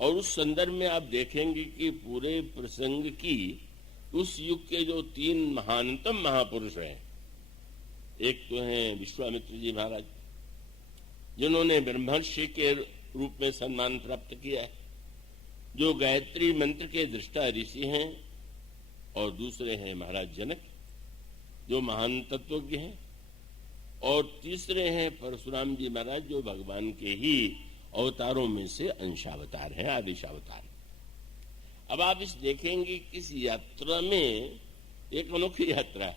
और उस संदर्भ में आप देखेंगे कि पूरे प्रसंग की उस युग के जो 3 महानतम महापुरुष हैं, एक तो हैं विश्वामित्र जी महाराज, जिन्होंने ब्रह्मर्षि के रूप में सम्मान प्राप्त किया है, जो गायत्री मंत्र के दृष्टा ऋषि हैं, और दूसरे हैं महाराज जनक, जो महान तत्वज्ञ हैं, और तीसरे हैं परशुराम जी महाराज, जो भगवान के ही अवतारों में से अंशावतार हैं, आदिशावतार। अब आप इस देखेंगे कि इस यात्रा में एक अनोखी यात्रा है,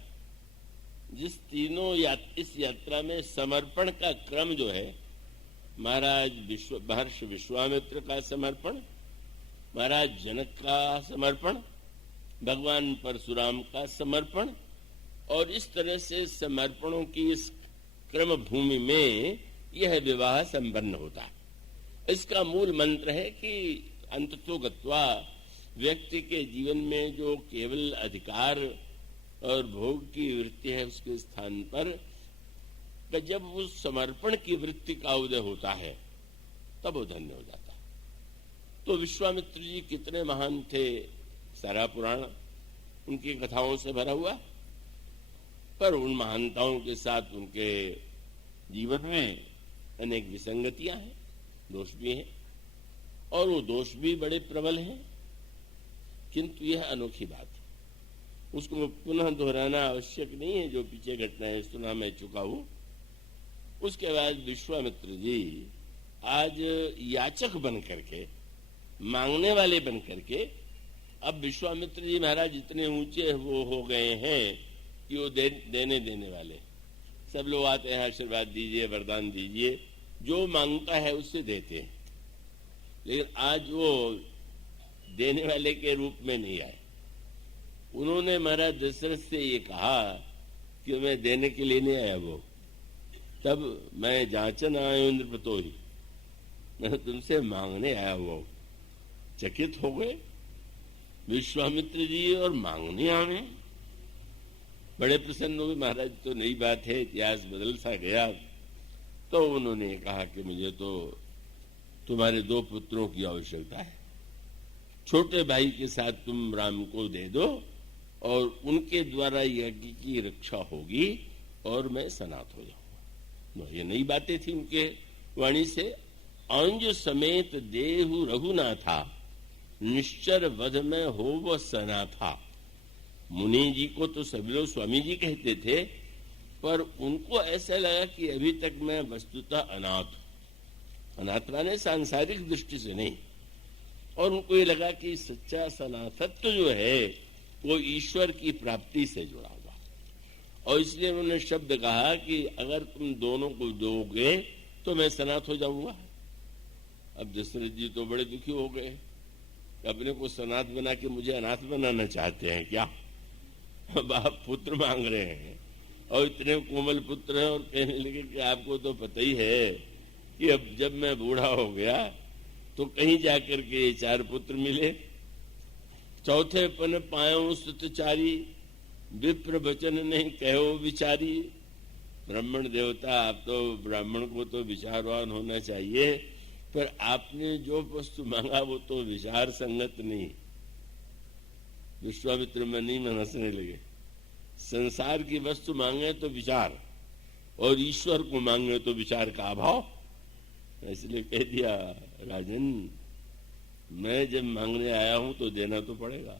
जिस तीनों इस यात्रा में समर्पण का क्रम जो है, महाराज महर्षि विश्वामित्र का समर्पण, महाराज जनक का समर्पण, भगवान परशुराम का समर्पण, और इस तरह से समर्पणों की इस क्रम भूमि में यह विवाह संपन्न होता है। इसका मूल मंत्र है कि अंततो गत्वा व्यक्ति के जीवन में जो केवल अधिकार और भोग की वृत्ति है, उसके स्थान पर जब उस समर्पण की वृत्ति का उदय होता है, तब वो धन्य हो जाता है। तो विश्वामित्र जी कितने महान थे, सारा पुराण उनकी कथाओं से भरा हुआ, पर उन महानताओं के साथ उनके जीवन में अनेक विसंगतियां हैं, दोष भी हैं, और वो दोष भी बड़े प्रबल हैं। किंतु यह अनोखी बात है, उसको पुनः दोहराना आवश्यक नहीं है। जो पीछे घटनाएं सुना मैं चुका हूं। उसके बाद विश्वामित्र जी आज याचक बन करके, मांगने वाले बन करके, अब विश्वामित्र जी महाराज इतने ऊंचे वो हो गए हैं कि वो देने देने वाले। सब लोग आते हैं, आशीर्वाद दीजिए, वरदान दीजिए, जो मांगता है उससे देते हैं, लेकिन आज वो देने वाले के रूप में नहीं आए। उन्होंने महाराज दशरथ से ये कहा कि मैं देने के लिए नहीं आया, वो तब मैं जांचन आया इंद्रपतो ही, मैं तुमसे मांगने आया। वो चकित हो गए विश्वामित्र जी, और मांगने आवे, बड़े प्रसन्न हो गए। महाराज तो नई बात है, इतिहास बदल सा गया। तो उन्होंने कहा कि मुझे तो तुम्हारे 2 पुत्रों की आवश्यकता है, छोटे भाई के साथ तुम राम को दे दो, और उनके द्वारा यज्ञ की रक्षा होगी और मैं सनात हो जाऊंगा। ये नई बातें थी उनके वाणी से। अंज समेत देहु रघुनाथा, निश्चर वध में हो वह सनाथा। मुनि जी को तो सभी लोग स्वामी जी कहते थे, पर उनको ऐसा लगा कि अभी तक मैं वस्तुतः अनाथ माने सांसारिक दृष्टि से नहीं, और उनको ये लगा कि सच्चा सनातत्व जो है वो ईश्वर की प्राप्ति से जुड़ा हुआ, और इसलिए उन्होंने शब्द कहा कि अगर तुम दोनों को दोगे तो मैं सनात हो जाऊंगा। अब दशरथ जी तो बड़े दुखी हो गए, अपने को सनात बना के मुझे अनाथ बनाना चाहते हैं क्या? अब आप पुत्र मांग रहे हैं, और इतने कोमल पुत्र हैं, और कहने लगे कि आपको तो पता ही है कि अब जब मैं बूढ़ा हो गया तो कहीं जाकर के 4 पुत्र मिले। चौथे पन पायो सुतचारी, विप्र वचन नहीं कहो विचारी। ब्राह्मण देवता, आप तो ब्राह्मण को तो विचारवान होना चाहिए, पर आपने जो वस्तु मांगा वो तो विचार संगत नहीं। विश्वामित्र मुनि में हंसने लगे। संसार की वस्तु मांगे तो विचार, और ईश्वर को मांगे तो विचार का अभाव। इसलिए कह दिया, राजन मैं जब मांगने आया हूं तो देना तो पड़ेगा।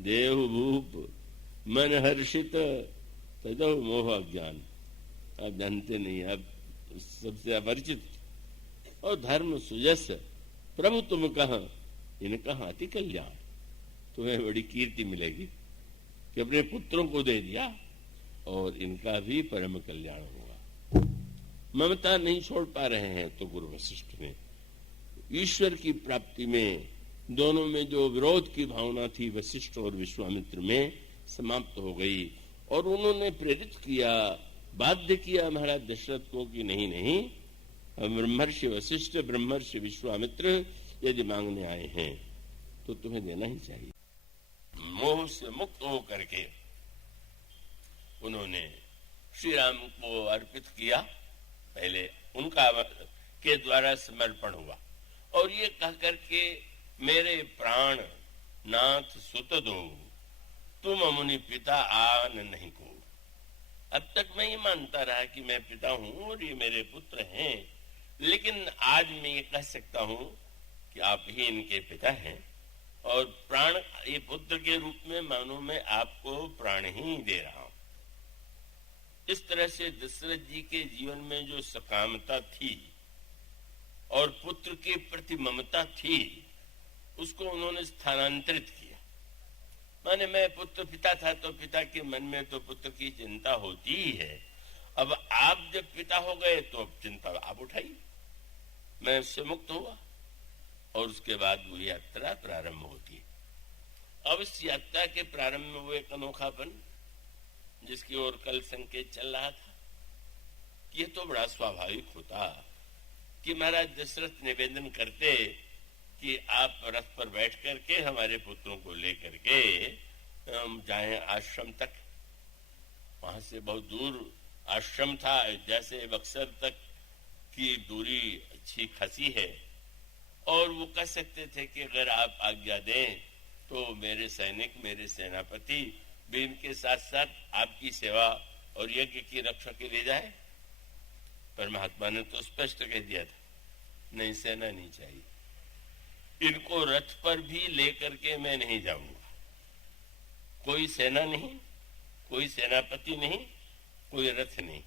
देव भूप मन हर्षित तदो मोह अज्ञान। आप जानते नहीं, आप सबसे अपरिचित। और धर्म सुजस प्रभु तुम कहा, इनका अति कल्याण। तुम्हें बड़ी कीर्ति मिलेगी कि अपने पुत्रों को दे दिया, और इनका भी परम कल्याण होगा। ममता नहीं छोड़ पा रहे हैं तो गुरु वशिष्ठ ने ईश्वर की प्राप्ति में, दोनों में जो विरोध की भावना थी वशिष्ठ और विश्वामित्र में, समाप्त हो गई। और उन्होंने प्रेरित किया, बाध्य किया महाराज दशरथ को कि नहीं नहीं, ब्रह्मर्षि वशिष्ठ ब्रह्मर्षि विश्वामित्र यदि मांगने आए हैं तो तुम्हें देना ही चाहिए। मोह से मुक्त हो करके उन्होंने श्री राम को अर्पित किया। पहले उनका के द्वारा समर्पण हुआ, और ये कह करके मेरे प्राण नाथ सुत दो, तुम मुनि पिता आन नहीं को। अब तक मैं ये मानता रहा कि मैं पिता हूं और ये मेरे पुत्र हैं, लेकिन आज मैं ये कह सकता हूं कि आप ही इनके पिता हैं और प्राण ये पुत्र के रूप में मानो मैं आपको प्राण ही दे रहा हूं। इस तरह से दशरथ जी के जीवन में जो सकामता थी और पुत्र के प्रति ममता थी, उसको उन्होंने स्थानांतरित किया। माने मैं पुत्र पिता था तो पिता के मन में तो पुत्र की चिंता होती ही है। अब आप जब पिता हो गए तो अब चिंता आप उठाई। मैं उससे मुक्त हुआ और उसके बाद वो यात्रा प्रारंभ होती है। अब इस यात्रा के प्रारंभ में वो एक अनोखापन जिसकी ओर कल संकेत चल रहा था, ये तो बड़ा स्वाभाविक होता कि महाराज दशरथ निवेदन करते कि आप रथ पर बैठ करके हमारे पुत्रों को लेकर के हम जाएं आश्रम तक। वहां से बहुत दूर आश्रम था, जैसे बक्सर तक की दूरी अच्छी खासी है, और वो कह सकते थे कि अगर आप आज्ञा दें तो मेरे सैनिक मेरे सेनापति भी इनके साथ साथ आपकी सेवा और यज्ञ की रक्षा के लिए जाए। पर महात्मा ने तो स्पष्ट कह दिया था, नहीं, सेना नहीं चाहिए, इनको रथ पर भी लेकर के मैं नहीं जाऊंगा। कोई सेना नहीं, कोई सेनापति नहीं, कोई रथ नहीं।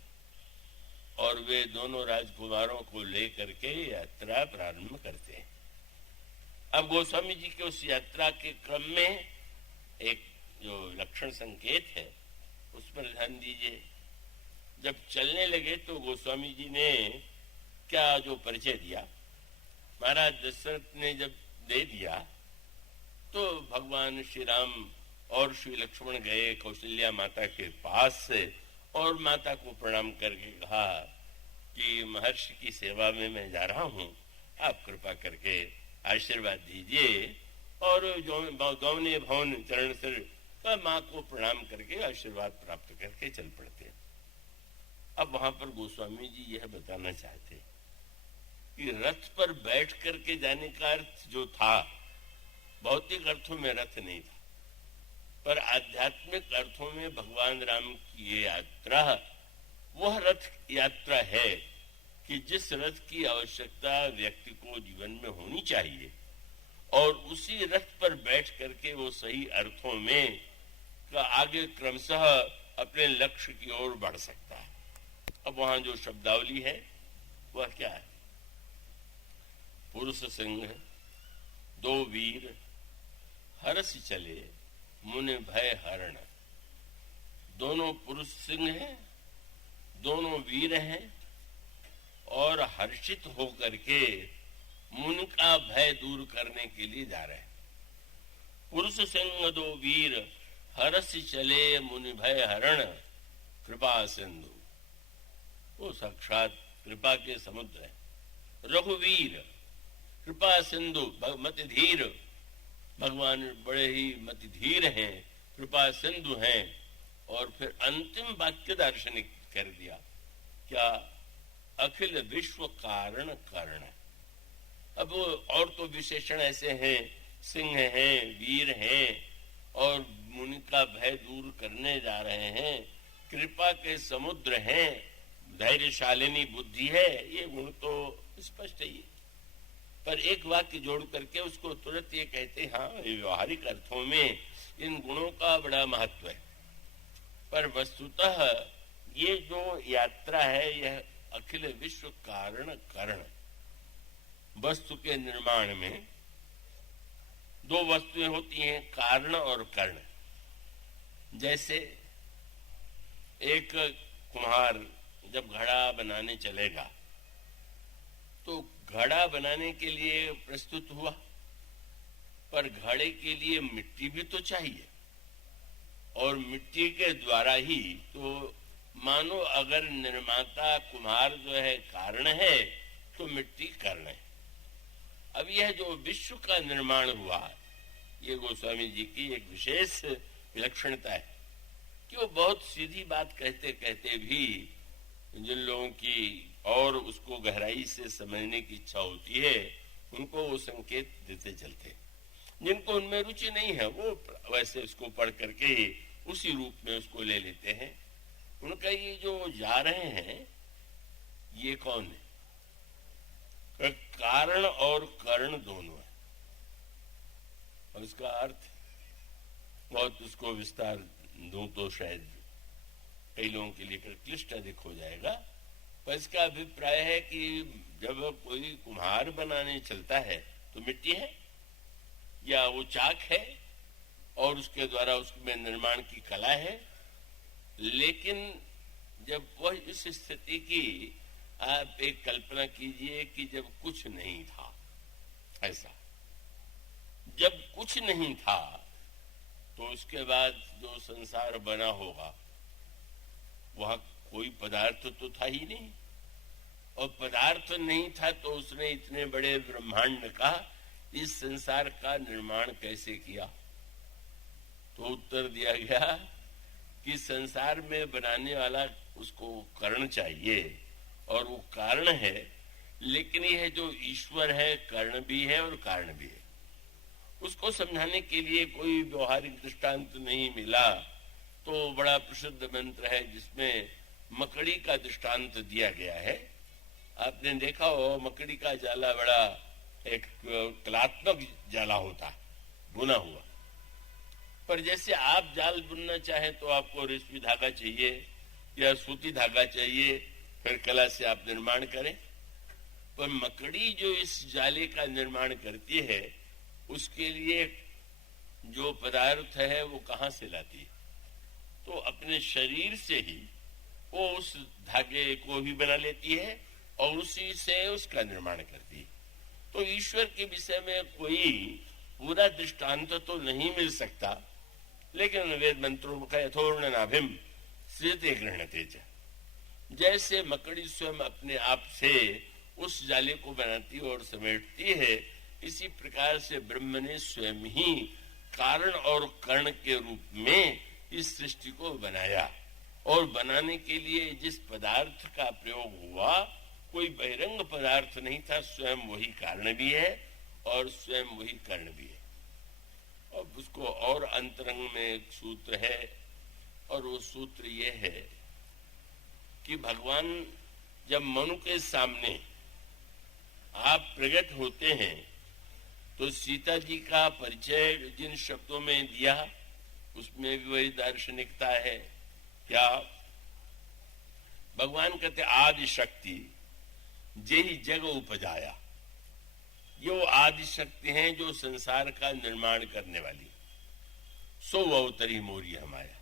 और वे दोनों राजकुमारों को लेकर के यात्रा प्रारंभ करते हैं। अब गोस्वामी जी के उस यात्रा के क्रम में एक जो लक्षण संकेत है उस पर ध्यान दीजिए। जब चलने लगे तो गोस्वामी जी ने क्या जो परिचय दिया, महाराज दशरथ ने जब दे दिया तो भगवान श्री राम और श्री लक्ष्मण गए कौशल्या माता के पास से और माता को प्रणाम करके कहा कि महर्षि की सेवा में मैं जा रहा हूं, आप कृपा करके आशीर्वाद दीजिए। और गौने भवन चरण सिर का माँ को प्रणाम करके आशीर्वाद प्राप्त करके चल पड़ते। अब वहां पर गोस्वामी जी यह बताना चाहते कि रथ पर बैठ करके जाने का अर्थ जो था, भौतिक अर्थों में रथ नहीं था, पर आध्यात्मिक अर्थों में भगवान राम की ये यात्रा वह रथ यात्रा है कि जिस रथ की आवश्यकता व्यक्ति को जीवन में होनी चाहिए और उसी रथ पर बैठ करके वो सही अर्थों में का आगे क्रमशः अपने लक्ष्य की ओर बढ़ सकता है। अब वहां जो शब्दावली है वह क्या है? पुरुष सिंह दो वीर हरस चले मुनि भय हरण। दोनों पुरुष सिंह हैं, दोनों वीर हैं और हर्षित होकर के मुनि का भय दूर करने के लिए जा रहे हैं। पुरुष सिंह दो वीर हरस चले मुनि भय हरण कृपा सिंधु। वो साक्षात कृपा के समुद्र है। रघुवीर कृपा सिंधु मति धीर, भगवान बड़े ही मति धीर हैं, कृपा सिंधु हैं। और फिर अंतिम वाक्य दार्शनिक कर दिया, क्या अखिल विश्व कारण कर्ण। अब और तो विशेषण ऐसे हैं, सिंह हैं, वीर हैं और मुनि का भय दूर करने जा रहे हैं, कृपा के समुद्र हैं, धैर्यशालिनी बुद्धि है, ये गुण तो स्पष्ट है। पर एक वाक्य जोड़ करके उसको तुरंत ये कहते हैं, हाँ व्यवहारिक अर्थों में इन गुणों का बड़ा महत्व है, पर वस्तुतः ये जो यात्रा है यह अखिल विश्व कारण कर्ण। वस्तु के निर्माण में दो वस्तुएं होती हैं, कारण और कर्ण। जैसे एक कुम्हार जब घड़ा बनाने चलेगा तो घड़ा बनाने के लिए प्रस्तुत हुआ, पर घड़े के लिए मिट्टी भी तो चाहिए और मिट्टी के द्वारा ही तो मानो अगर निर्माता कुम्हार जो है कारण है तो मिट्टी कर्ण है। अब यह जो विश्व का निर्माण हुआ ये गोस्वामी जी की एक विशेष विलक्षणता है कि वो बहुत सीधी बात कहते कहते भी जिन लोगों की और उसको गहराई से समझने की इच्छा होती है उनको वो संकेत देते चलते। जिनको उनमें रुचि नहीं है वो वैसे उसको पढ़ करके उसी रूप में उसको ले लेते हैं। उनका ये जो जा रहे हैं ये कौन है? कारण और कर्ण दोनों है। और इसका अर्थ बहुत उसको विस्तार दूं तो शायद कई लोगों के लिए क्लिष्ट अधिक हो जाएगा, पर इसका अभिप्राय है कि जब कोई कुम्हार बनाने चलता है तो मिट्टी है या वो चाक है और उसके द्वारा उसमें निर्माण की कला है, लेकिन जब वह इस स्थिति की आप एक कल्पना कीजिए कि जब कुछ नहीं था, ऐसा जब कुछ नहीं था तो उसके बाद जो संसार बना होगा वहां कोई पदार्थ तो था ही नहीं, और पदार्थ नहीं था तो उसने इतने बड़े ब्रह्मांड का इस संसार का निर्माण कैसे किया? तो उत्तर दिया गया कि संसार में बनाने वाला उसको कारण चाहिए और वो कारण है, लेकिन यह जो ईश्वर है कारण भी है और कारण भी है। उसको समझाने के लिए कोई व्यवहारिक दृष्टांत नहीं मिला, तो बड़ा प्रसिद्ध मंत्र है जिसमें मकड़ी का दृष्टांत दिया गया है। आपने देखा हो मकड़ी का जाला बड़ा एक कलात्मक जाला होता है, बुना हुआ। पर जैसे आप जाल बुनना चाहे तो आपको रेशमी धागा चाहिए या सूती धागा चाहिए, फिर कला से आप निर्माण करें। पर मकड़ी जो इस जाले का निर्माण करती है उसके लिए जो पदार्थ है वो कहां से लाती है? तो अपने शरीर से ही वो उस धागे को भी बना लेती है और उसी से उसका निर्माण करती है। तो ईश्वर के विषय में कोई पूरा दृष्टांत तो नहीं मिल सकता, लेकिन वेद मंत्रों का यथोर्ण नाभिम श्रीते गृह्णते च, जैसे मकड़ी स्वयं अपने आप से उस जाले को बनाती और समेटती है, इसी प्रकार से ब्रह्म ने स्वयं ही कारण और कर्ण के रूप में इस सृष्टि को बनाया। और बनाने के लिए जिस पदार्थ का प्रयोग हुआ कोई बहिरंग पदार्थ नहीं था, स्वयं वही कारण भी है और स्वयं वही कर्ण भी है। और उसको और अंतरंग में एक सूत्र है, और वो सूत्र ये है कि भगवान जब मनु के सामने आप प्रकट होते हैं तो सीता जी का परिचय जिन शब्दों में दिया उसमें भी वही दार्शनिकता है। क्या भगवान कहते आदि शक्ति जेहि जग उपजाया, ये वो आदि शक्ति हैं जो संसार का निर्माण करने वाली, सो अवतरी मोरी हमाया।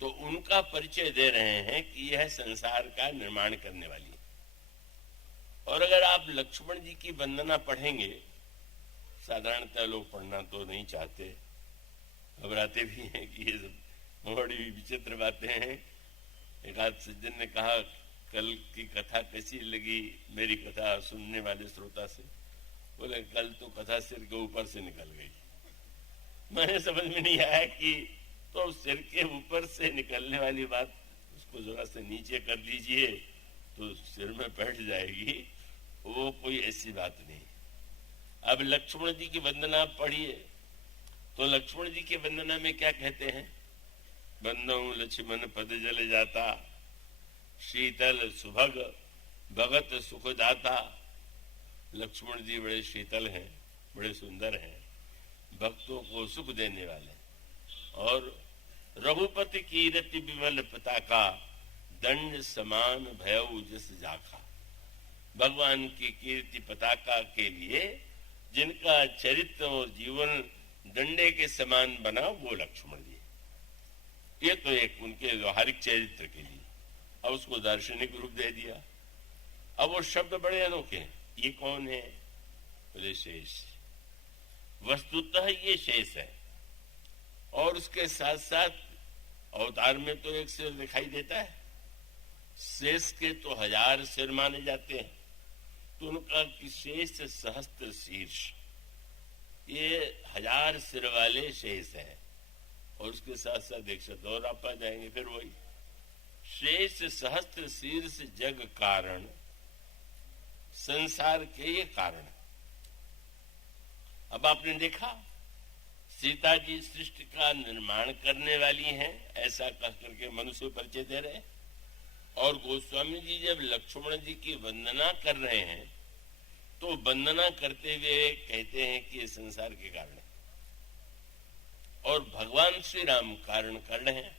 तो उनका परिचय दे रहे हैं कि यह संसार का निर्माण करने वाली। और अगर आप लक्ष्मण जी की वंदना पढ़ेंगे, साधारणतः लोग पढ़ना तो नहीं चाहते, घबराते भी हैं कि ये सब बड़ी विचित्र बातें हैं। एक आध सज्जन ने कहा कल की कथा कैसी लगी मेरी कथा सुनने वाले श्रोता से? बोले कल तो कथा सिर के ऊपर से निकल गई। मैंने समझ में नहीं आया कि तो सिर के ऊपर से निकलने वाली बात उसको जरा से नीचे कर लीजिए तो सिर में बैठ जाएगी, वो कोई ऐसी बात नहीं। अब लक्ष्मण जी की वंदना पढ़िए तो लक्ष्मण जी की वंदना में क्या कहते हैं? बंदो लक्ष्मण पद जल जाता, शीतल सुभग भगत सुख दाता। लक्ष्मण जी बड़े शीतल हैं, बड़े सुंदर हैं, भक्तों को सुख देने वाले। और रघुपति कीरति विमल पताका, दंड समान भयउ जस जाखा। भगवान की कीर्ति पताका के लिए जिनका चरित्र और जीवन डंडे के समान बना वो लक्ष्मण जी। ये तो एक उनके व्यवहारिक चरित्र के लिए, अब उसको दार्शनिक रूप दे दिया। अब वो शब्द बड़े अनोखे हैं। ये कौन है? बोले शेष। वस्तुतः ये शेष है, और उसके साथ साथ अवतार में तो एक सिर दिखाई देता है, शेष के तो 1000 सिर माने जाते हैं। तो उनका कि शेष सहस्त्र शीर्ष, ये 1000 सिर वाले शेष है। और उसके साथ साथ एक शब्द और आप आ जाएंगे, फिर वही शेष सहस्त्र शीर्ष जग कारण, संसार के ये कारण। अब आपने देखा सीता जी सृष्टि का निर्माण करने वाली हैं, ऐसा कह करके मनुष्य परिचय दे रहे हैं। और गोस्वामी जी जब लक्ष्मण जी की वंदना कर रहे हैं तो वंदना करते हुए कहते हैं कि ये संसार के कारण है और भगवान श्री राम कारण कर रहे हैं।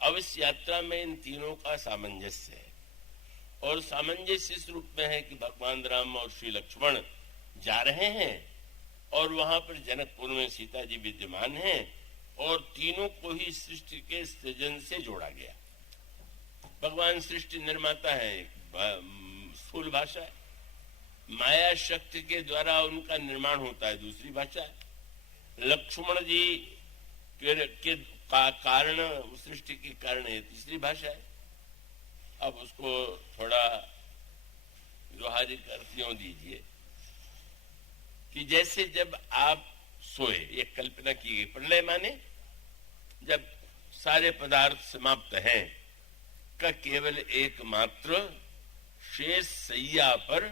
अब इस यात्रा में इन तीनों का सामंजस्य है और सामंजस्य इस रूप में है कि भगवान राम और श्री लक्ष्मण जा रहे हैं और वहां पर जनकपुर में सीता जी विद्यमान हैं और तीनों को ही सृष्टि के सृजन से जोड़ा गया। भगवान सृष्टि निर्माता है, स्थूल भाषा है, माया शक्ति के द्वारा उनका निर्माण होता है, दूसरी भाषा है। लक्ष्मण जी के कारण, सृष्टि के कारण है, तीसरी भाषा है। अब उसको थोड़ा व्यवहारिक अर्थ यूं दीजिए कि जैसे जब आप सोए, एक कल्पना की गई, प्रलय माने जब सारे पदार्थ समाप्त हैं का केवल एकमात्र शेष सैया पर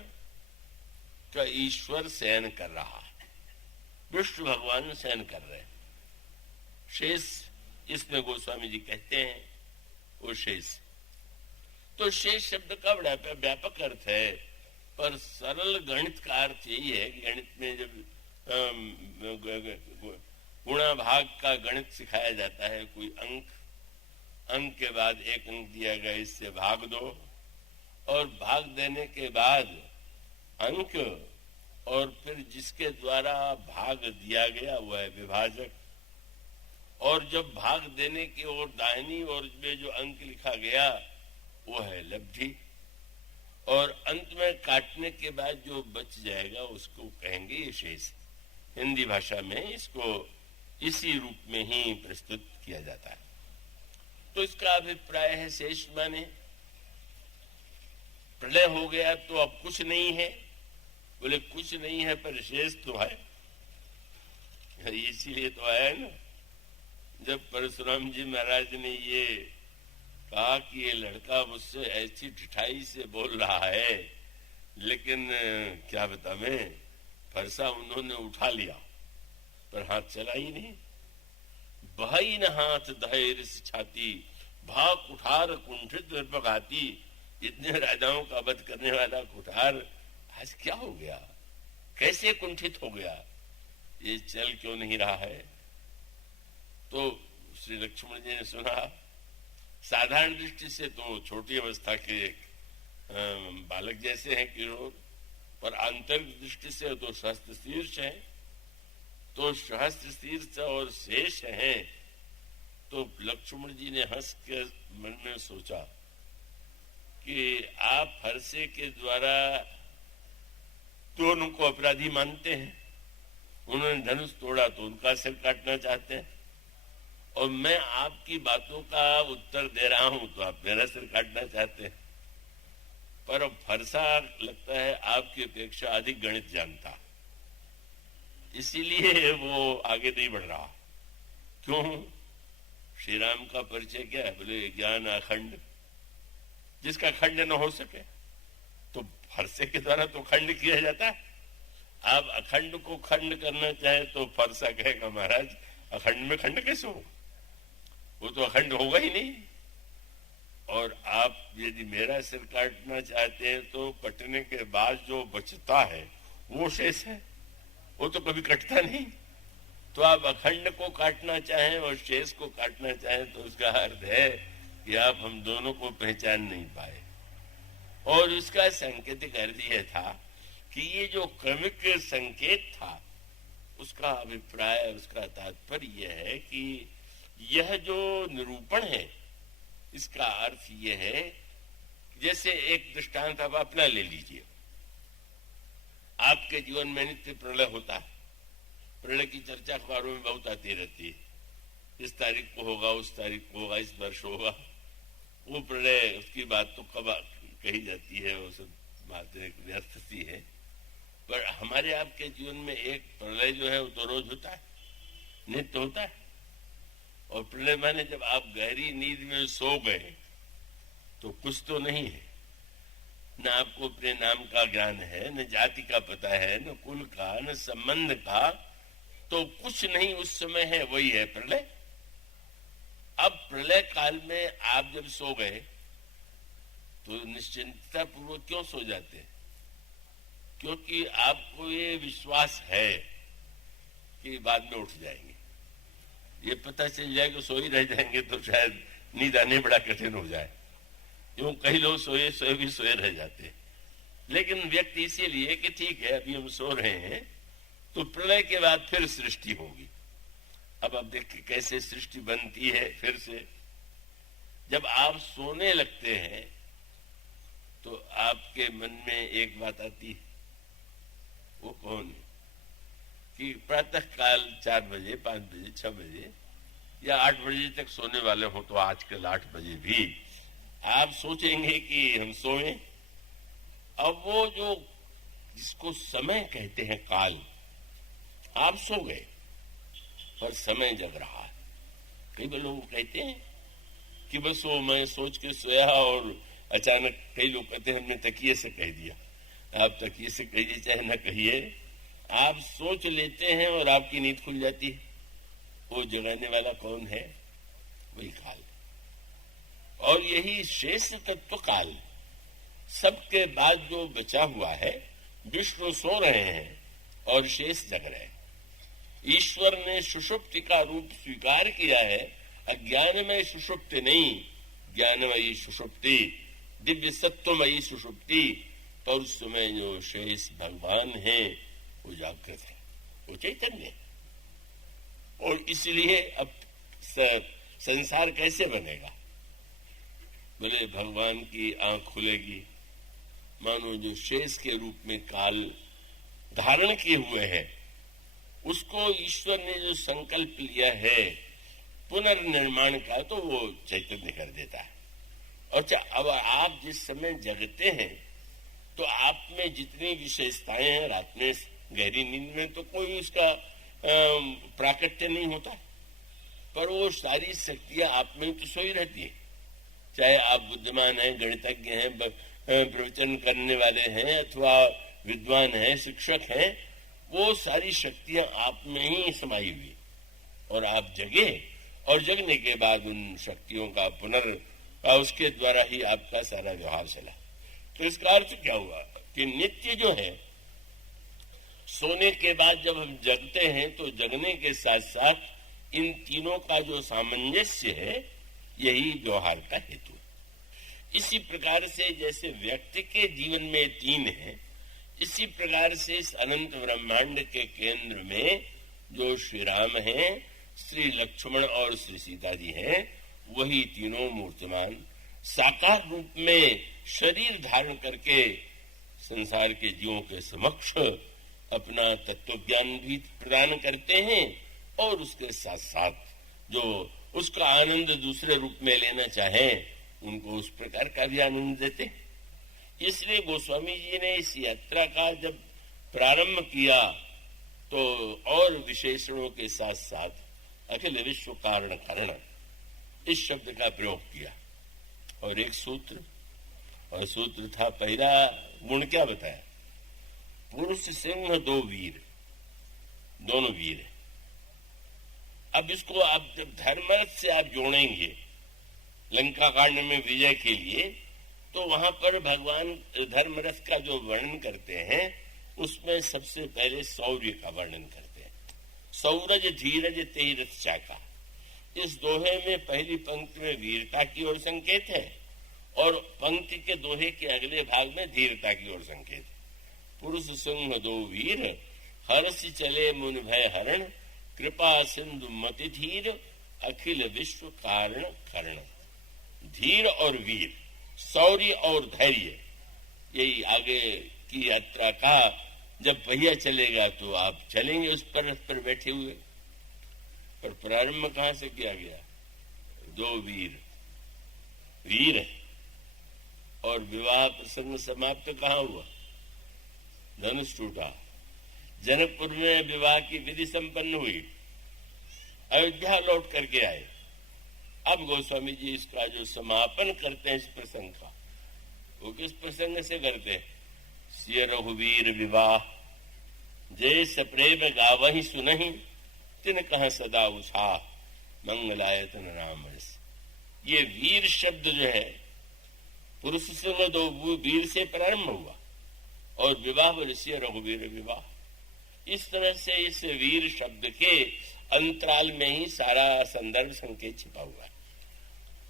का ईश्वर शयन कर रहा है, विष्णु भगवान शयन कर रहे हैं। शेष इसमें गोस्वामी जी कहते हैं वो शेष। तो शेष शब्द का बड़ा व्यापक अर्थ है, पर सरल गणित का अर्थ यही है कि गणित में जब गुणा भाग का गणित सिखाया जाता है, कोई अंक के बाद एक अंक दिया गया, इससे भाग दो, और भाग देने के बाद अंक, और फिर जिसके द्वारा भाग दिया गया वह है विभाजक, और जब भाग देने की ओर दाहिनी ओर में जो अंक लिखा गया वो है लब्धि, और अंत में काटने के बाद जो बच जाएगा उसको कहेंगे ये शेष। हिंदी भाषा में इसको इसी रूप में ही प्रस्तुत किया जाता है। तो इसका अभिप्राय है शेष माने प्रलय हो गया तो अब कुछ नहीं है, बोले कुछ नहीं है पर शेष तो है, इसीलिए तो आया है ना। जब परशुराम जी महाराज ने ये कहा कि ये लड़का मुझसे ऐसी ठिठाई से बोल रहा है, लेकिन क्या बता मैं, फरसा उन्होंने उठा लिया पर हाथ चला ही नहीं। बहाई न हाथ धैर्य छाती, भाग कुठार कुंठित पगाती। इतने राजाओं का वध करने वाला कुठार आज क्या हो गया, कैसे कुंठित हो गया, ये चल क्यों नहीं रहा है। तो श्री लक्ष्मण जी ने सुना, साधारण दृष्टि से तो छोटी अवस्था के बालक जैसे हैं किशोर, पर आंतरिक दृष्टि से तो सहस्त्र शीर्ष है। तो सहस्त्र शीर्ष और शेष है। तो लक्ष्मण जी ने हंस के मन में सोचा कि आप हर्षे के द्वारा तो उनको अपराधी मानते हैं, उन्होंने धनुष तोड़ा तो उनका सिर काटना चाहते हैं, और मैं आपकी बातों का उत्तर दे रहा हूं तो आप मेरा सिर काटना चाहते हैं। पर अब फरसा लगता है आपकी अपेक्षा अधिक गणित जानता, इसीलिए वो आगे नहीं बढ़ रहा। क्यों? श्री राम का परिचय क्या है? बोले ज्ञान अखंड, जिसका खंड न हो सके तो फरसे के द्वारा तो खंड किया जाता है। आप अखंड को खंड करना चाहे तो फरसा कहेगा महाराज अखंड में खंड कैसे हो, वो तो अखंड होगा ही नहीं। और आप यदि मेरा सिर काटना चाहते हैं तो कटने के बाद जो बचता है वो शेष है, वो तो कभी कटता नहीं। तो आप अखंड को काटना चाहें और शेष को काटना चाहें तो उसका अर्थ है कि आप हम दोनों को पहचान नहीं पाए। और उसका सांकेतिक अर्थ यह था कि ये जो क्रमिक संकेत था उसका अभिप्राय, उसका तात्पर्य यह है कि यह जो निरूपण है इसका अर्थ यह है, जैसे एक दृष्टांत आप अपना ले लीजिए। आपके जीवन में नित्य प्रलय होता है, प्रलय की चर्चा अखबारों में बहुत आती रहती है, इस तारीख को होगा, उस तारीख को होगा, इस वर्ष होगा। वो प्रलय उसकी बात तो कब कही जाती है, वो सब बातें व्यर्थ सी है। पर हमारे आपके जीवन में एक प्रलय जो है वो तो रोज होता है, नित्य होता है। और प्रलय माने जब आप गहरी नींद में सो गए तो कुछ तो नहीं है, न आपको अपने नाम का ज्ञान है, न जाति का पता है, न कुल का, न संबंध का, तो कुछ नहीं उस समय है, वही है प्रलय। अब प्रलय काल में आप जब सो गए तो निश्चिंतता पूर्वक क्यों सो जाते हैं? क्योंकि आपको ये विश्वास है कि बाद में उठ जाएंगे। ये पता चल जाए कि सो ही रह जाएंगे तो शायद नींद आने बड़ा कठिन हो जाए। यूं कई लोग सोए सोए भी सोए रह जाते हैं। लेकिन व्यक्ति इसीलिए कि ठीक है अभी हम सो रहे हैं तो प्रलय के बाद फिर सृष्टि होगी। अब आप देखिए कैसे सृष्टि बनती है फिर से। जब आप सोने लगते हैं तो आपके मन में एक बात आती है, वो कौन है? कि प्रातः काल 4 बजे, 5 बजे, 6 बजे या 8 बजे तक सोने वाले हो तो आजकल 8 बजे भी आप सोचेंगे कि हम सोएं। अब वो जो जिसको समय कहते हैं काल, आप सो गए पर समय जग रहा है। कई बार लोग कहते हैं कि बस वो मैं सोच के सोया और अचानक, कई लोग कहते हैं हमने तकिए से कह दिया। आप तकिए से कहिए चाहे न कहिए, आप सोच लेते हैं और आपकी नींद खुल जाती है। वो जगाने वाला कौन है? वही काल। और यही शेष तत्व काल, सबके बाद जो बचा हुआ है, विष्णु सो रहे हैं और शेष जग रहे हैं। ईश्वर ने सुषुप्ति का रूप स्वीकार किया है, अज्ञानमय सुषुप्ति नहीं, ज्ञानमयी सुषुप्ति, दिव्य सत्वमयी सुषुप्ति। और उस समय जो शेष भगवान है वो जागृत है, वो चैतन्य है। और इसलिए अब संसार कैसे बनेगा? बोले भगवान की आंख खुलेगी, मानो जो शेष के रूप में काल धारण किए हुए हैं उसको ईश्वर ने जो संकल्प लिया है पुनर्निर्माण का, तो वो चैतन्य कर देता है। और अब आप जिस समय जगते हैं तो आप में जितनी विशेषताएं हैं, रात में गहरी नींद में तो कोई उसका प्राकट्य नहीं होता, पर वो सारी शक्तियां आप में तो सोई रहती है। चाहे आप बुद्धिमान हैं, गणितज्ञ हैं, प्रवचन करने वाले हैं, अथवा विद्वान हैं, शिक्षक हैं, वो सारी शक्तियां आप में ही समाई हुई। और आप जगे और जगने के बाद उन शक्तियों का उसके द्वारा ही आपका सारा व्यवहार चला। तो इसका अर्थ क्या हुआ कि नित्य जो है, सोने के बाद जब हम जगते हैं तो जगने के साथ साथ इन तीनों का जो सामंजस्य है यही व्यवहार का हेतु। इसी प्रकार से जैसे व्यक्ति के जीवन में 3 है, इसी प्रकार से इस अनंत ब्रह्मांड के केंद्र में जो श्री राम हैं, श्री लक्ष्मण और श्री सीता जी हैं, वही तीनों मूर्तिमान साकार रूप में शरीर धारण करके संसार के जीवों के समक्ष अपना तत्व ज्ञान भी प्रदान करते हैं और उसके साथ साथ जो उसका आनंद दूसरे रूप में लेना चाहें उनको उस प्रकार का भी आनंद देते हैं। इसलिए गोस्वामी जी ने इस यात्रा का जब प्रारंभ किया तो और विशेषणों के साथ साथ अखिल विश्व कारण करण इस शब्द का प्रयोग किया और एक सूत्र, और सूत्र था पहला गुण क्या बताया? पुरुष सिंह 2 वीर, दोनों वीर है। अब इसको आप जब धर्मरथ से आप जोड़ेंगे लंका कांड में विजय के लिए, तो वहां पर भगवान धर्मरथ का जो वर्णन करते हैं उसमें सबसे पहले शौर्य का वर्णन करते हैं। सौरज धीरज तेरथ चाका, इस दोहे में पहली पंक्ति में वीरता की ओर संकेत है और पंक्ति के दोहे के अगले भाग में धीरता की ओर संकेत है। पुरुष सिंह 2 वीर, हर्ष चले मुन भय हरण, कृपा सिंधु मति धीर, अखिल विश्व कारण करण। धीर और वीर, शौर्य और धैर्य, यही आगे की यात्रा का जब पहिया चलेगा तो आप चलेंगे उस पर रथ पर बैठे हुए। पर प्रारंभ कहां से किया गया? 2 वीर वीर है। और विवाह प्रसंग समाप्त कहां हुआ? धनुष टूटा। जनकपुर में विवाह की विधि संपन्न हुई, अयोध्या लौट करके आए। अब गोस्वामी जी इसका जो समापन करते हैं इस प्रसंग का, वो किस प्रसंग से करते हैं? सिय रघुवीर विवाह, जय सप्रेम गावहि सुनहि, तिन कहा सदा उत्साह, मंगलायतन राम रस। ये वीर शब्द जो है पुरुष संग दो वीर से प्रारंभ हुआ और विवाह ऋषि रघुवीर विवाह। इस तरह से इस वीर शब्द के अंतराल में ही सारा संदर्भ संकेत छिपा हुआ है।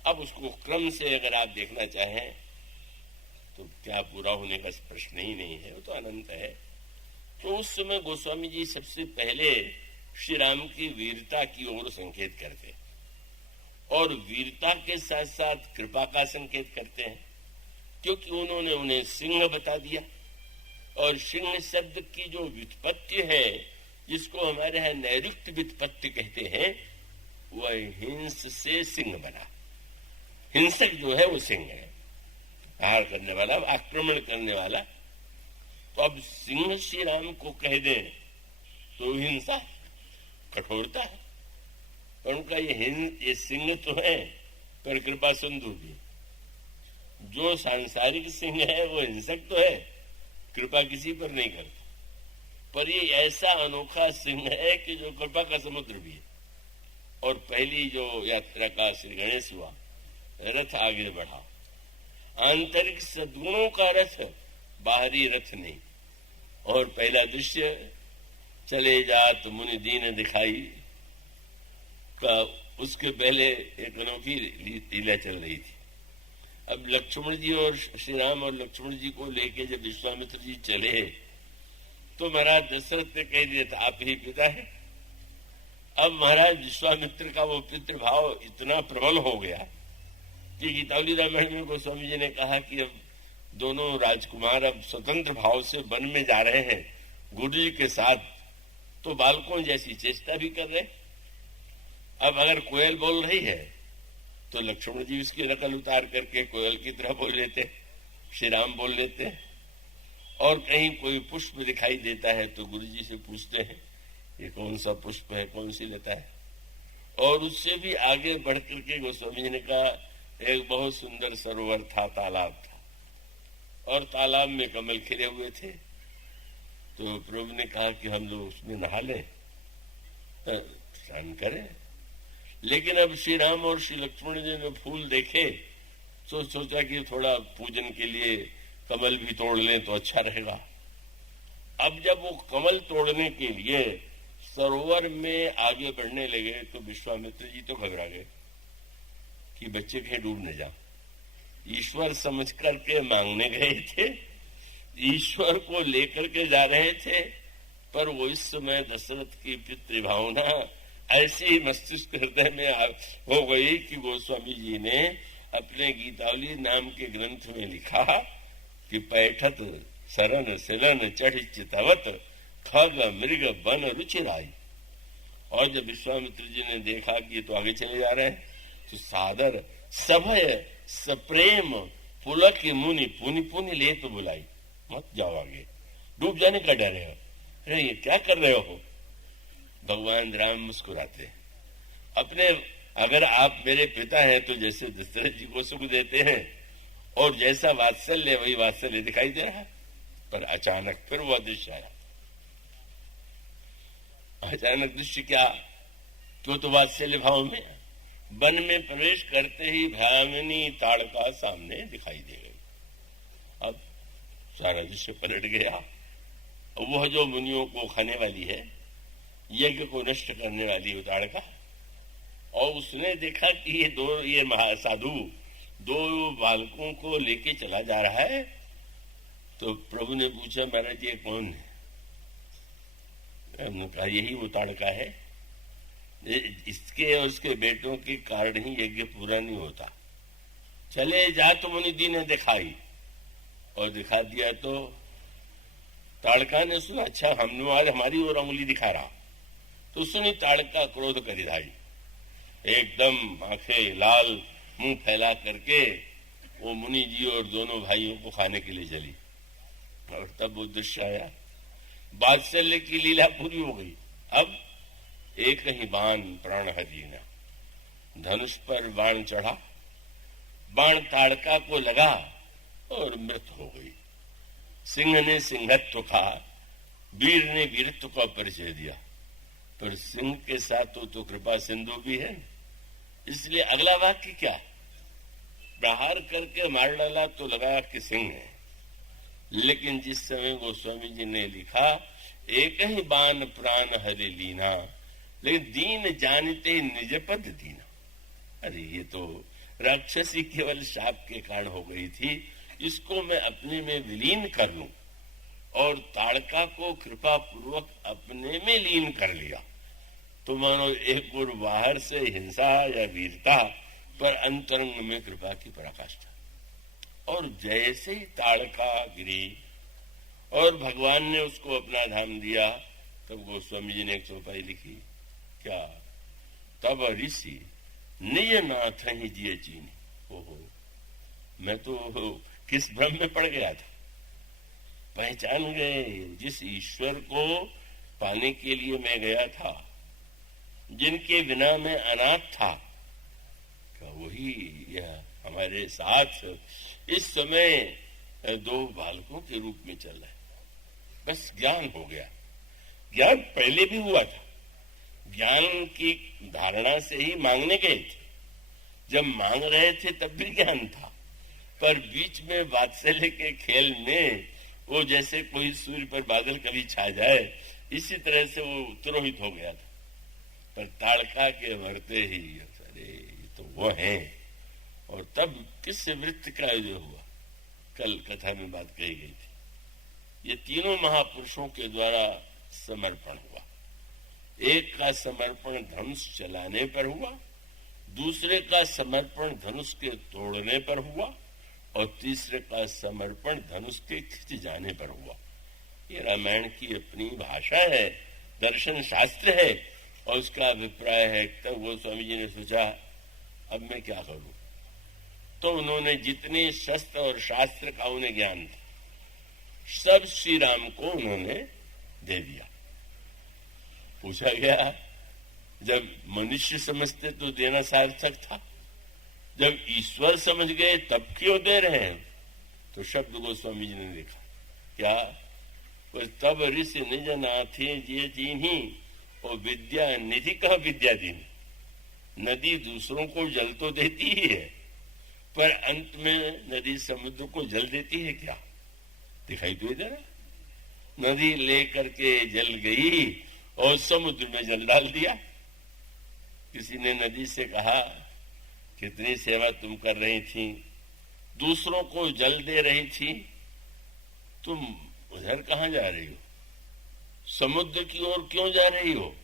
अब उसको क्रम से अगर आप देखना चाहें तो क्या पूरा होने का प्रश्न ही नहीं है, वो तो अनंत है। तो उस समय गोस्वामी जी सबसे पहले श्री राम की वीरता की ओर संकेत करते हैं और वीरता के साथ साथ कृपा का संकेत करते हैं, क्योंकि उन्होंने उन्हें सिंह बता दिया। और सिंह शब्द की जो व्युत्पत्ति है, जिसको हमारे यहाँ नैऋत्य व्युत्पत्ति कहते हैं, वह हिंस से सिंह बना। हिंसक जो है वो सिंह है, प्रहार करने वाला, आक्रमण करने वाला। तो अब सिंह श्री राम को कह दें तो हिंसा, कठोरता है। और उनका ये सिंह तो है पर कृपा सिंधु भी। जो सांसारिक सिंह है वो हिंसक तो है, कृपा किसी पर नहीं करता, पर ये ऐसा अनोखा सिंह है कि जो कृपा का समुद्र भी है। और पहली जो यात्रा का श्री गणेश हुआ, रथ आगे बढ़ा, आंतरिक सद्गुणों का रथ, बाहरी रथ नहीं। और पहला दृश्य चले जात मुनि दीन दिखाई का, उसके पहले एक अनोखी लीला चल रही थी। अब लक्ष्मण जी और श्री राम और लक्ष्मण जी को लेके जब विश्वामित्र जी चले तो महाराज दशरथ ने कह दिया था आप ही पिता है। अब महाराज विश्वामित्र का वो पितृभाव इतना प्रबल हो गया कि गीतावली रामायण में गोस्वामी जी ने कहा कि अब दोनों राजकुमार अब स्वतंत्र भाव से वन में जा रहे हैं गुरु जी के साथ, तो बालकों जैसी चेष्टा भी कर रहे। अब अगर कोयल बोल रही है तो लक्ष्मण जी उसकी नकल उतार करके कोयल की तरह बोल लेते, श्री राम बोल लेते। और कहीं कोई पुष्प दिखाई देता है तो गुरु जी से पूछते हैं ये कौन सा पुष्प है, कौन सी लता है। और उससे भी आगे बढ़ करके गोस्वामी जी ने कहा एक बहुत सुंदर सरोवर था, तालाब था, और तालाब में कमल खिले हुए थे। तो प्रभु ने कहा कि हम लोग उसमें नहा लें, स्नान करें। लेकिन अब श्री राम और श्री लक्ष्मण जी ने फूल देखे तो सोचा कि थोड़ा पूजन के लिए कमल भी तोड़ लें तो अच्छा रहेगा। अब जब वो कमल तोड़ने के लिए सरोवर में आगे बढ़ने लगे तो विश्वामित्र जी तो घबरा गए कि बच्चे कहीं डूब न जाओ। ईश्वर समझ करके मांगने गए थे, ईश्वर को लेकर के जा रहे थे, पर वो इस समय दशरथ की पितृभावना ऐसी मस्तिष्क हृदय में हो गई कि गोस्वामी जी ने अपने गीतावली नाम के ग्रंथ में लिखा कि पैठत सरन सिलन चढ़ चितवत खग मृग बन रुचिराई। और जब विश्वामित्र जी ने देखा कि ये तो आगे चले जा रहे हैं तो सादर सभय सप्रेम पुलक मुनि पुनि पुनि ले तो बुलाई, मत जाओ आगे, डूब जाने का डर है। अरे ये क्या कर रहे हो? भगवान राम मुस्कुराते अपने, अगर आप मेरे पिता हैं तो जैसे दशरथ जी को सुख देते हैं और जैसा वात्सल्य वही वात्सल्य दिखाई दे रहा है। पर अचानक फिर वह दृश्य आया। अचानक दृश्य क्या? क्यों तो वात्सल्य भाव में वन में प्रवेश करते ही भयामिनी ताड़का सामने दिखाई दे गई। अब सारा दृश्य पलट गया। वह जो मुनियों को खाने वाली है, यज्ञ को नष्ट करने वाली ताड़का, और उसने देखा कि ये महासाधु दो बालकों को लेके चला जा रहा है। तो प्रभु ने पूछा महाराज ये कौन है? हमने कहा यही वो ताड़का है, इसके और उसके बेटों के कारण ही यज्ञ पूरा नहीं होता। चले जा तो मुनि दीन ने दिखाई, और दिखा दिया तो ताड़का ने सुना अच्छा हमने आज हमारी ओर उंगली दिखा रहा। तो सुनी ताड़का क्रोध करिधाई, एकदम आंखें लाल मुंह फैला करके वो मुनि जी और दोनों भाइयों को खाने के लिए चली। और तब वो दृश्य आया, बात्सल्य की लीला पूरी हो गई। अब एक ही बाण प्राण हरीना, धनुष पर बाण चढ़ा, बाण ताड़का को लगा और मृत हो गई। सिंह ने सिंहत्व कहा, वीर ने वीरत्व का परिचय दिया, पर सिंह के साथ तो कृपा सिंधु भी है। इसलिए अगला वाक्य क्या है? प्रहार करके मार डाला तो लगा कि सिंह है, लेकिन जिस समय गोस्वामी जी ने लिखा एक ही बाण प्राण हरि लीना, लेकिन दीन जानते निज पद दीना। अरे ये तो राक्षसी केवल शाप के कारण हो गई थी, इसको मैं अपने में विलीन कर लूं, और ताड़का को कृपा पूर्वक अपने में लीन कर लिया, तो मानो एक और बाहर से हिंसा या वीरता, पर अंतरंग में कृपा की पराकाष्ठा। और जैसे ही ताड़का गिरी और भगवान ने उसको अपना धाम दिया, तब गोस्वामी जी ने एक चौपाई लिखी, क्या? तब ऋषि निज नाथ ही जिये चीनी। ओहो, मैं तो किस भ्रम में पड़ गया था। पहचान गए, जिस ईश्वर को पाने के लिए मैं गया था, जिनके बिना मैं अनाथ था, क्या वही यह हमारे साथ इस समय दो बालकों के रूप में चल रहा है। बस ज्ञान हो गया। ज्ञान पहले भी हुआ था, ज्ञान की धारणा से ही मांगने गए थे। जब मांग रहे थे तब भी ज्ञान था, पर बीच में वात्सल्य के खेल में वो जैसे कोई सूर्य पर बादल कभी छा जाए, इसी तरह से वो तिरोहित हो गया था। पर ताड़का के मरते ही अरे ये तो वो है। और तब किस वृत्त का जो हुआ, कल कथा में बात कही गई थी, ये तीनों महापुरुषों के द्वारा समर्पण हुआ। एक का समर्पण धनुष चलाने पर हुआ, दूसरे का समर्पण धनुष के तोड़ने पर हुआ, और तीसरे का समर्पण धनुष के खिंच जाने पर हुआ। ये रामायण की अपनी भाषा है, दर्शन शास्त्र है, और उसका अभिप्राय है। तब गोस्वामी जी ने सोचा अब मैं क्या करूं, तो उन्होंने जितने शस्त्र और शास्त्र का उन्हें ज्ञान था, सब श्री राम को उन्होंने दे दिया। पूछा गया, जब मनुष्य समझते तो देना सार्थक था, जब ईश्वर समझ गए तब क्यों दे रहे हैं? तो शब्द गोस्वामी जी ने लिखा, क्या? तब ऋषि निज नाथे जे चीन्ही, और विद्या निधि कह विद्या दीन। नदी दूसरों को जल तो देती ही है, पर अंत में नदी समुद्र को जल देती है क्या? दिखाई तो इधर नदी लेकर के जल गई और समुद्र में जल डाल दिया। किसी ने नदी से कहा, कितनी सेवा तुम कर रही थी, दूसरों को जल दे रही थी, तुम उधर कहां जा रही हो? समुद्र की ओर क्यों जा रही हो?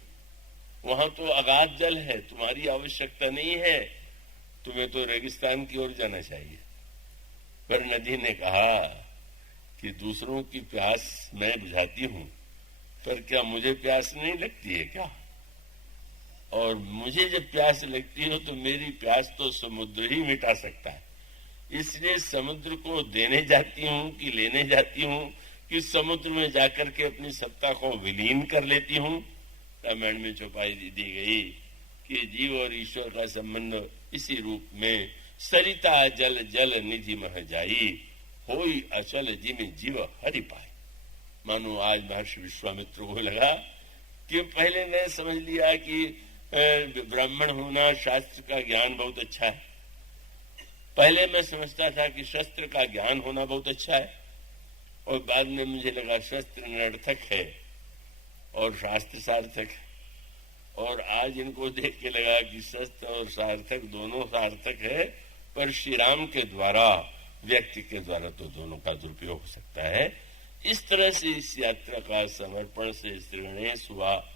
वहां तो अगाध जल है, तुम्हारी आवश्यकता नहीं है, तुम्हें तो रेगिस्तान की ओर जाना चाहिए। पर नदी ने कहा कि दूसरों की प्यास मैं बुझाती हूं, पर क्या मुझे प्यास नहीं लगती है क्या? और मुझे जब प्यास लगती हो तो मेरी प्यास तो समुद्र ही मिटा सकता है। इसलिए समुद्र को देने जाती हूं कि लेने जाती हूं, कि समुद्र में जाकर के अपनी सत्ता को विलीन कर लेती हूं। रामायण में चौपाई दी गई कि जीव और ईश्वर का संबंध इसी रूप में, सरिता जल जल निधि मह जाई, होई अचल जिमे जीव हरि पाए। मानो आज महर्षि विश्वामित्र को लगा कि पहले ने समझ लिया कि ब्राह्मण होना, शास्त्र का ज्ञान बहुत अच्छा है। पहले मैं समझता था कि शस्त्र का ज्ञान होना बहुत अच्छा है, और बाद में मुझे लगा शस्त्र निरर्थक है और शास्त्र सार्थक है। और आज इनको देख के लगा कि शस्त्र और सार्थक दोनों सार्थक है, पर श्री राम के द्वारा, व्यक्ति के द्वारा तो दोनों का दुरुपयोग हो सकता है। इस तरह से इस यात्रा का समर्पण से श्री गणेश हुआ।